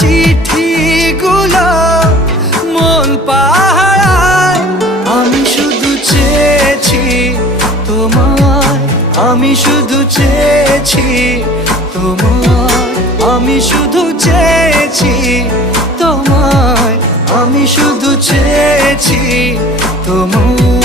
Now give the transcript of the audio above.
চিঠিগুলো মন পাহারায়। আমি শুধু চেয়েছি তোমায়, আমি শুধু চেয়েছি তোমায়, আমি শুধু চেয়েছি তোমায়, আমি শুধু চেয়েছি তোমায়।